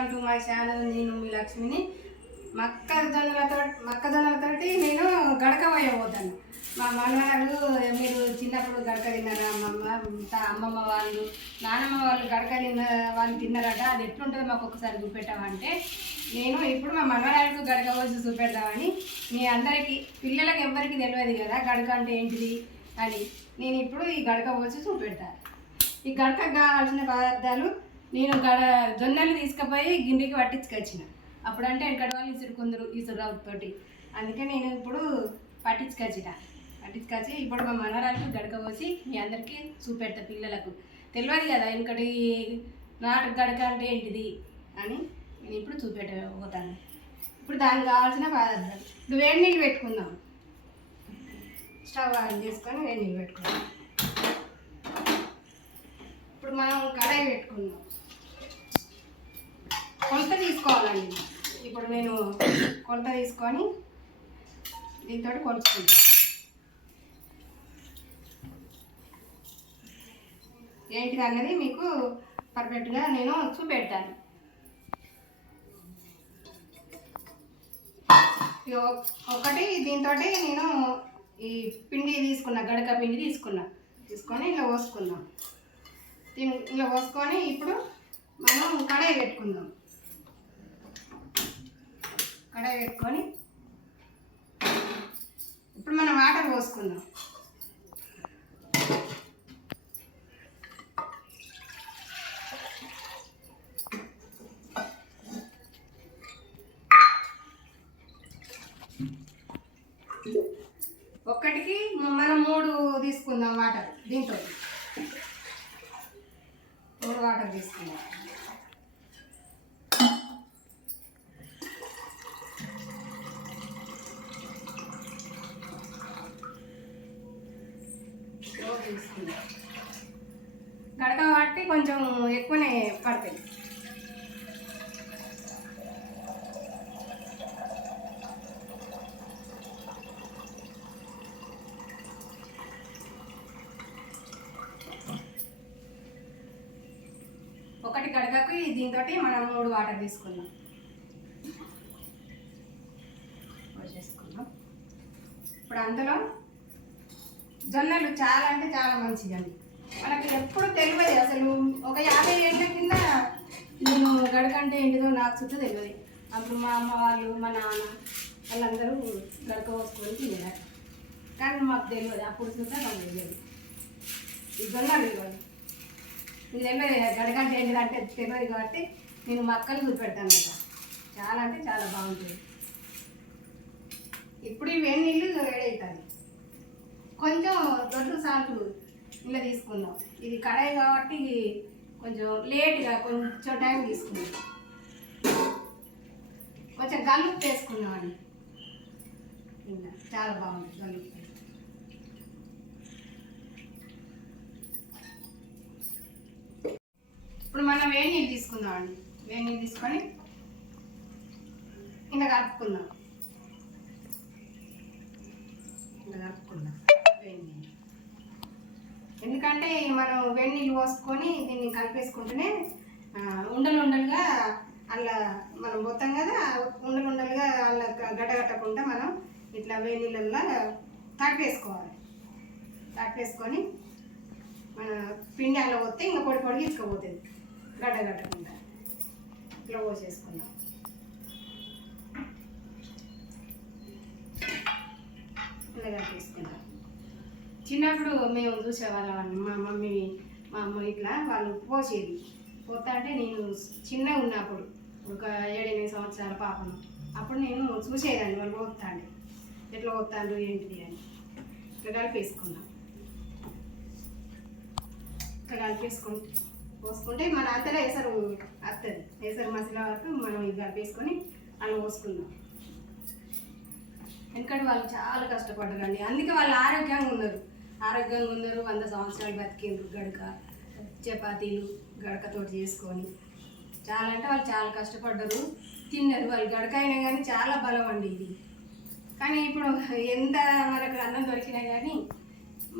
Welcome to my channel. నేను మీ లక్ష్మిని. మొక్కజొన్నలతోటి నేను గడక పోయబోతాను. మా మనవరాలు మీరు చిన్నప్పుడు గడక తిన్నారా? అమ్మమ్మ వాళ్ళు నానమ్మ వాళ్ళు గడక వాళ్ళు తిన్నారట. అది ఎట్లుంటుందో మాకు ఒకసారి చూపెట్టామంటే నేను ఇప్పుడు మా మనవరాలకు గడక పోసి చూపెడదామని. మీ అందరికీ పిల్లలకి ఎవరికి తెలియదు కదా గడక అంటే ఏంటిది అని. నేను ఇప్పుడు ఈ గడక పోసి చూపెడతాను. ఈ గడకకు కావాల్సిన పదార్థాలు నేను జొన్నలు తీసుకుపోయి గిన్నెకి పట్టించుకొచ్చిన. అప్పుడంటే ఎక్కడ వాళ్ళు ఇసురుకుందరు ఇసురుతోటి, అందుకే నేను ఇప్పుడు పట్టించుకొచ్చి ఇప్పుడు మా మనవరాలకు గడక పోసి మీ అందరికీ చూపెడతా. పిల్లలకు తెలియదు కదా ఇంకటి నాటు గడక అంటే ఏంటిది అని నేను ఇప్పుడు చూపెట్టబోతాను. ఇప్పుడు దానికి కావాల్సిన పదార్థాలు. ఇప్పుడు వేడి నీళ్ళు పెట్టుకుందాం. స్టవ్ ఆన్ చేసుకొని వేడి నీళ్ళు పెట్టుకుందాం. ఇప్పుడు మనం కడాయి పెట్టుకుందాం. కొలత తీసుకోవాలండి. ఇప్పుడు నేను కొలత తీసుకొని దీంతో కొలుచుకుంటాను. ఏంటిది అన్నది మీకు పర్ఫెక్ట్గా నేను చూపెడతాను. ఒకటి దీంతో నేను ఈ పిండి తీసుకున్నా, గడక పిండి తీసుకొని ఇలా పోసుకుందాం. ఇలా పోసుకొని ఇప్పుడు మనం కడాయి పెట్టుకుందాం. కడాయి పెట్టుకొని ఇప్పుడు మనం వాటర్ పోసుకుందాం. ఒక్కటికి మనం 3 తీసుకుందాం వాటర్. దీంతో 3 వాటర్ తీసుకుందాం. గడక పట్టి కొంచెం ఎక్కువనే పడతాయి. ఒకటి గడకకి దీంతో మనం 3 వాటర్ తీసుకుందాం. పోసేసుకుందాం. ఇప్పుడు అందులో జొన్నలు చాలా అంటే చాలా మంచిదండి. మనకి ఎప్పుడు తెలియదు అసలు. ఒక 50 ఏళ్ళ కింద నేను గడక అంటే ఏంటిదో నాకు చుట్టూ తెలియదు. అప్పుడు మా అమ్మ వాళ్ళు మా నాన్న వాళ్ళందరూ గడక పోసుకొని తినేవారు. కానీ మాకు తెలియదు, అప్పుడు చూస్తే నాకు తెలియదు. ఈ జొన్నలు తెలియదు, ఇది తెలియదు. గడక అంటే ఏంటిదంటే తెలియదు కాబట్టి నేను మక్కలు చూపెడతాను కదా. చాలా అంటే చాలా బాగుంటుంది. ఇప్పుడు ఈ వేడి నీళ్ళు వేడవుతుంది. కొంచెం దొడ్డు సాల్ట్ ఇలా తీసుకుందాం. ఇది కడాయి కాబట్టి కొంచెం లేట్గా కొంచెం టైం తీసుకుందాం. కొంచెం గల్లుప్పు వేసుకుందామండి. ఇంకా చాలా బాగుంటుంది గల్లుప్పు. ఇప్పుడు మనం వేడి నీళ్ళు తీసుకుందామండి. వేడి నీళ్ళు తీసుకొని ఇలా కలుపుకుందాం. ఎందుకంటే మనం వేడి నీళ్ళు పోసుకొని దీన్ని కలిపేసుకుంటేనే ఉండలుగా అలా మనం పోతాం కదా, ఉండలుగా అలా గడ్డగట్టకుండా మనం ఇట్లా వేడి నీళ్ళల్లో తడిపేసుకోవాలి. తడిపేసుకొని మన పిండి అలా పోతే ఇంకా పొడి ఇసుకపోతుంది. గడ్డగట్టకుండా ఇట్లా పోసేసుకుందాం. ఇలా తీసుకుందాం. చిన్నప్పుడు మేము చూసేవాళ్ళం. మా అమ్మ ఇట్లా వాళ్ళు పోసేది. పోతా అంటే నేను చిన్నగా ఉన్నప్పుడు ఒక 7-8 సంవత్సరాల పాపను, అప్పుడు నేను చూసేదాన్ని వాళ్ళు పోతాండి. ఎట్లా పోతాండు ఏంటిది అని. ఇట్లా కలిపేసుకున్నాం. ఇట్లా పోసుకుంటే మన అంతలో ఎసరు వస్తుంది. ఎసరు మసాలా వరకు మనం ఇది కలిపేసుకొని అలా పోసుకుందాం. ఎందుకంటే వాళ్ళు చాలా కష్టపడ్డారండి. అందుకే వాళ్ళు ఆరోగ్యంగా ఉన్నారు. 100 సంవత్సరాలు బతికిండ్రు. గడక చపాతీలు గడకతో చేసుకొని చాలా అంటే వాళ్ళు చాలా కష్టపడ్డారు, తిన్నారు. వాళ్ళు గడక అయినా కానీ చాలా బలం అండి ఇది. కానీ ఇప్పుడు ఎంత మనకు అన్నం దొరికినా కానీ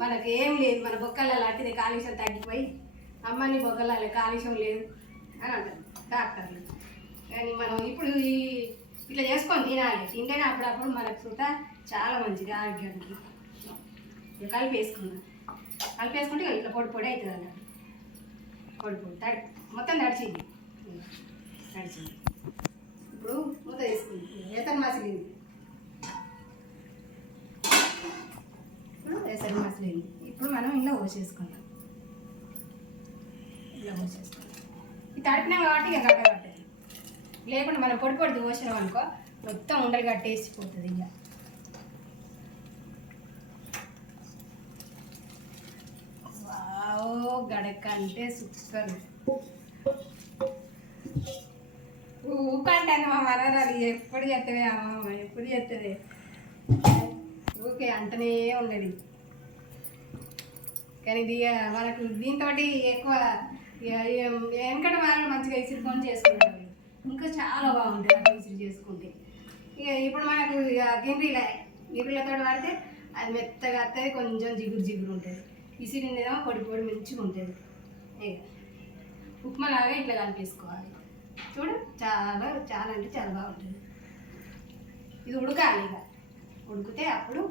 మనకు ఏం లేదు. మన బొక్కల లాంటిది కాలుష్యం తగ్గిపోయి అమ్మని బొక్కల కాలుష్యం లేదు అని అంటారు డాక్టర్లు. కానీ మనం ఇప్పుడు ఇట్లా చేసుకొని తినాలి. తింటేనే అప్పుడప్పుడు మనకు సుత చాలా మంచిది ఆరోగ్యానికి. ఇక కలిపేసుకుంటే ఇట్లా పొడి పొడి అవుతుంది అన్నట్టు. పొడి మొత్తం తడిచింది. ఇప్పుడు మూత తీసుకుంది. ఏతను మసిలింది. ఇప్పుడు మనం ఇలా పోసేసుకుందాం. ఇది తడిపినాం కాబట్టి ఇక గడ్డ కట్టదు. లేకుండా మనం పొడి పొడి పోసినాం అనుకో మొత్తం ఉండలు కట్టేసిపోతుంది. ఇక వావ్ గడక అంటే సూపర్. ఊకంటే మా మనరాలు ఎప్పుడు చేస్తుంది అమ్మమ్మ, ఎప్పుడు చేస్తుంది. ఊకే అంటనే ఉండదు. కానీ ఇది వాళ్ళకి దీంతో ఎక్కువ వెనకటి వాళ్ళు మంచిగా ఇసురుకొని చేసుకుంటారు. ఇంకా చాలా బాగుంటుంది అట్లా ఇసురు చేసుకుంటే. ఇక ఇప్పుడు మనకు ఇక గిన్నెలతో వాడితే అది మెత్తగా వస్తుంది, కొంచెం జిగురు ఉంటుంది. ఇసిరిందేమో పొడి పొడి మంచిగా ఉంటుంది. ఇక ఉప్మాలాగా ఇట్లా కలిపేసుకోవాలి. చూడు చాలా చాలా అంటే చాలా బాగుంటుంది. ఇది ఉడకాలి. ఇక ఉడికితే అప్పుడు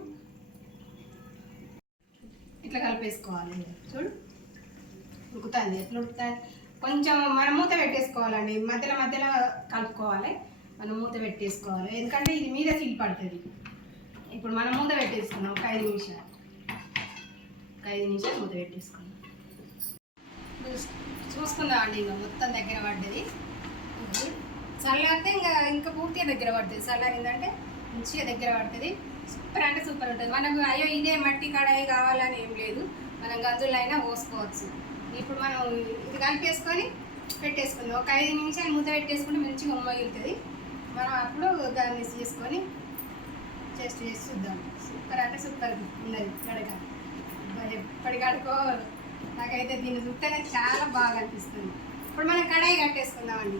ఇట్లా కలిపేసుకోవాలి. చూడు ఉడుకుతుంది. ఎట్లా ఉడుకుతుంది? కొంచెం మనం మూత పెట్టేసుకోవాలండి. మధ్యలో మధ్యలో కలుపుకోవాలి. మనం మూత పెట్టేసుకోవాలి, ఎందుకంటే ఇది మీద సీల్ పడుతుంది. ఇప్పుడు మనం మూత పెట్టేసుకున్నాం ఒక 5 నిమిషాలు. 5 నిమిషాలు మూత పెట్టేసుకున్నాం. చూసుకుందాం అండి. ఇంకా మొత్తం దగ్గర పడ్డది. చల్లారితే ఇంకా పూర్తిగా దగ్గర పడుతుంది. చల్లారిందంటే మంచిగా దగ్గర పడుతుంది. సూపర్ అంటే సూపర్ ఉంటుంది. మనకు అయ్యో ఇదే మట్టి కడాయి కావాలని ఏం లేదు, మనం గంజుల్లో అయినా పోసుకోవచ్చు. ఇప్పుడు మనం ఇది కలిపేసుకొని పెట్టేసుకుందాం. ఒక 5 నిమిషాలు మూత పెట్టేసుకుంటే మంచిగా ఉమ్మగిలుతుంది. మనం అప్పుడు గార్నిష్ చేసుకొని టేస్ట్ చేసి చూద్దాం. సూపర్ అంటే సూపర్ ఉన్నది గడక. ఎప్పటికడుకో నాకైతే దీన్ని చూస్తేనే చాలా బాగా అనిపిస్తుంది. ఇప్పుడు మనం కడాయి కట్టేసుకుందామండి.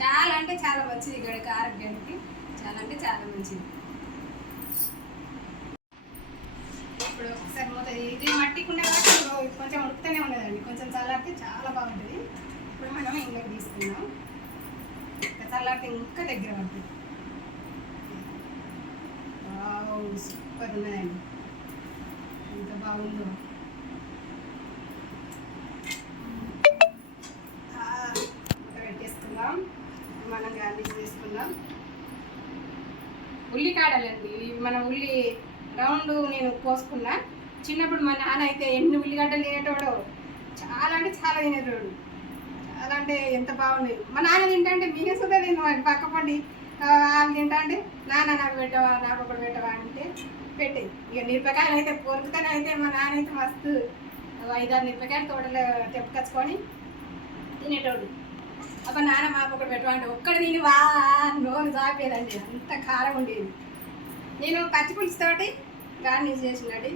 చాలా అంటే చాలా మంచిది గడక, ఆరోగ్యానికి చాలా అంటే చాలా మంచిది. ఇప్పుడు ఒకసారి మూత ఇది మట్టికుండే కాబట్టి కొంచెం ఉడుకుతూనే ఉండదండి. కొంచెం చల్లారితే చాలా బాగుంటుంది. ఇప్పుడు మనం ఇంట్లోకి తీసుకుందాం. చల్లారితే ఇంకా దగ్గర పడుతుంది. సూపర్ ఉన్నదండి, ఎంత బాగుందో. పెట్టేసుకుందాం. మనం గార్నిష్ చేసుకుందాం. ఉల్లికాడలండి ఇవి. మనం ఉల్లి రౌండ్ నేను కోసుకున్నా. చిన్నప్పుడు మా నాన్న అయితే ఎన్ని ఉల్లిగడ్డలు తినేటోడో, చాలా అంటే చాలా తినేటోడు. చాలా అంటే ఎంత బాగుంది. మా నాన్న తింటా మీరే సుధా తినవాడి పక్కపండి వాళ్ళు తింటా అంటే నాన్న నాకు పెట్టవా, నాకు ఒకటి పెట్టవా అంటే పెట్టే. ఇక మిరపకాయలు అయితే పొరుకుతానే అయితే మా నాన్న అయితే మస్తు 5-6 మిరపకాయలు తోటలో తెప్పుకొచ్చుకొని తినేటోడు. అప్పుడు నాన్న మాకు ఒకటి పెట్టవా అంటే ఒక్కటి తిని వా నోరు చాపేదండి, అంత కారం ఉండేది. నేను పచ్చిపులుసుతోటి గార్నిష్ చేసినట్టు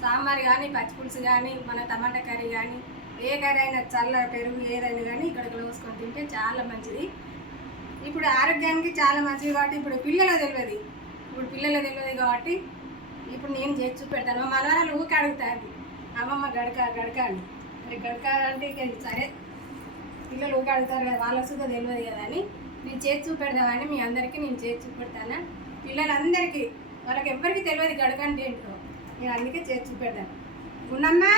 సాంబార్ కానీ పచ్చిపులుసు కానీ మన టమాటా కర్రీ కానీ ఏ కర్రీ అయినా చల్ల పెరుగు ఏదైనా కానీ ఇక్కడ పోసుకొని తింటే చాలా మంచిది. ఇప్పుడు ఆరోగ్యానికి చాలా మంచిది కాబట్టి ఇప్పుడు పిల్లలకు తెలియదు కాబట్టి ఇప్పుడు నేను చేసి చూపెడతాను. మా మనవరాలు ఊరికి అడుగుతారు అమ్మమ్మ గడక అని. మరి గడక అంటే ఇక సరే పిల్లలు ఊరికి అడుగుతారు కదా, వాళ్ళ సుధా తెలియదు కదా అని నేను చేసి చూపెడదామని మీ అందరికీ నేను చేసి చూపెడతాను. పిల్లలందరికీ వాళ్ళకి ఎవరికి తెలియదు గడక అంటే ఏంటో, నేను అందుకే చేసి చూపెడతాను. ఉన్నమ్మా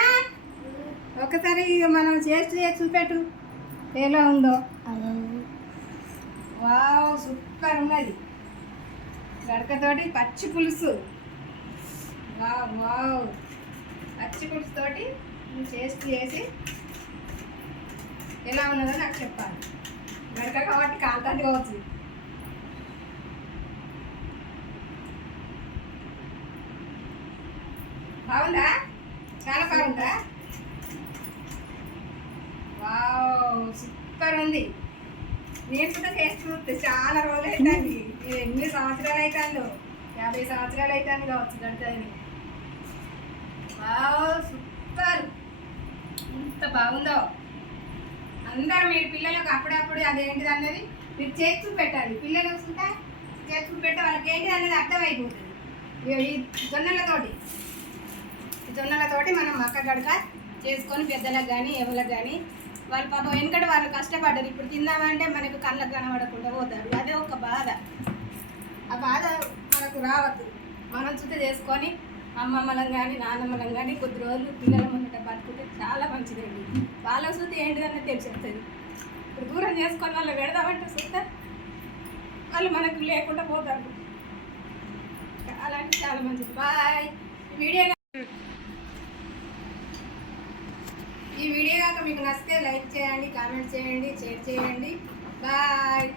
ఒకసారి మనం చేసి చూపెట్టు ఎలా ఉందో. వావ్ సూపర్ ఉన్నది. గడకతోటి పచ్చి పులుసు. వావ్ పచ్చి పులుసుతోటి టేస్ట్ చేసి ఎలా ఉన్నదో నాకు చెప్పాలి. గడక కాబట్టి కాంతాన్ని కావచ్చు. బాగుందా? చాలా బాగుందా? వావ్ సూపర్ ఉంది. నేను కూడా టేస్ట్ చూస్తే చాలా రోజులు అవుతుంది. ఎన్ని సంవత్సరాలు అవుతుందో, 50 సంవత్సరాలు అవుతుంది కావచ్చు గడకని. వావ్ సూపర్, ఎంత బాగుందో. అందరూ మీరు పిల్లలకు అప్పుడప్పుడు అదేంటిది అన్నది మీరు చేసి చూపెట్టాలి. పిల్లలు చూస్తుంటే చేసి చూపెట్టే వాళ్ళకి ఏంటిది అనేది అర్థమైపోతుంది. ఈ జొన్నలతోటి మనం మక్క గడక చేసుకొని పెద్దలకు కానీ ఎవరికి కానీ వాళ్ళు పాపం వెనకటి వాళ్ళు కష్టపడ్డారు, ఇప్పుడు తిందామంటే మనకు కళ్ళకు కనబడకుండా పోతారు. అదే ఒక బాధ. ఆ బాధ మనకు రావద్దు. మనం శుద్ధ చేసుకొని అమ్మమ్మలం కానీ నాన్నమ్మలం కానీ కొద్ది రోజులు పిల్లల ముందట బతుకుతే చాలా మంచిదండి. వాళ్ళ శుద్ధి ఏంటిదన్నీ తెలిసేస్తుంది. ఇప్పుడు దూరం చేసుకొని వాళ్ళు పెడదామంటే శుద్ధ వాళ్ళు మనకు లేకుండా పోతారు. అలాంటి చాలా మంచిది. బాయ్. ఈ వీడియో కాక మీకు నచ్చితే లైక్ చేయండి, కామెంట్ చేయండి, షేర్ చేయండి. బాయ్.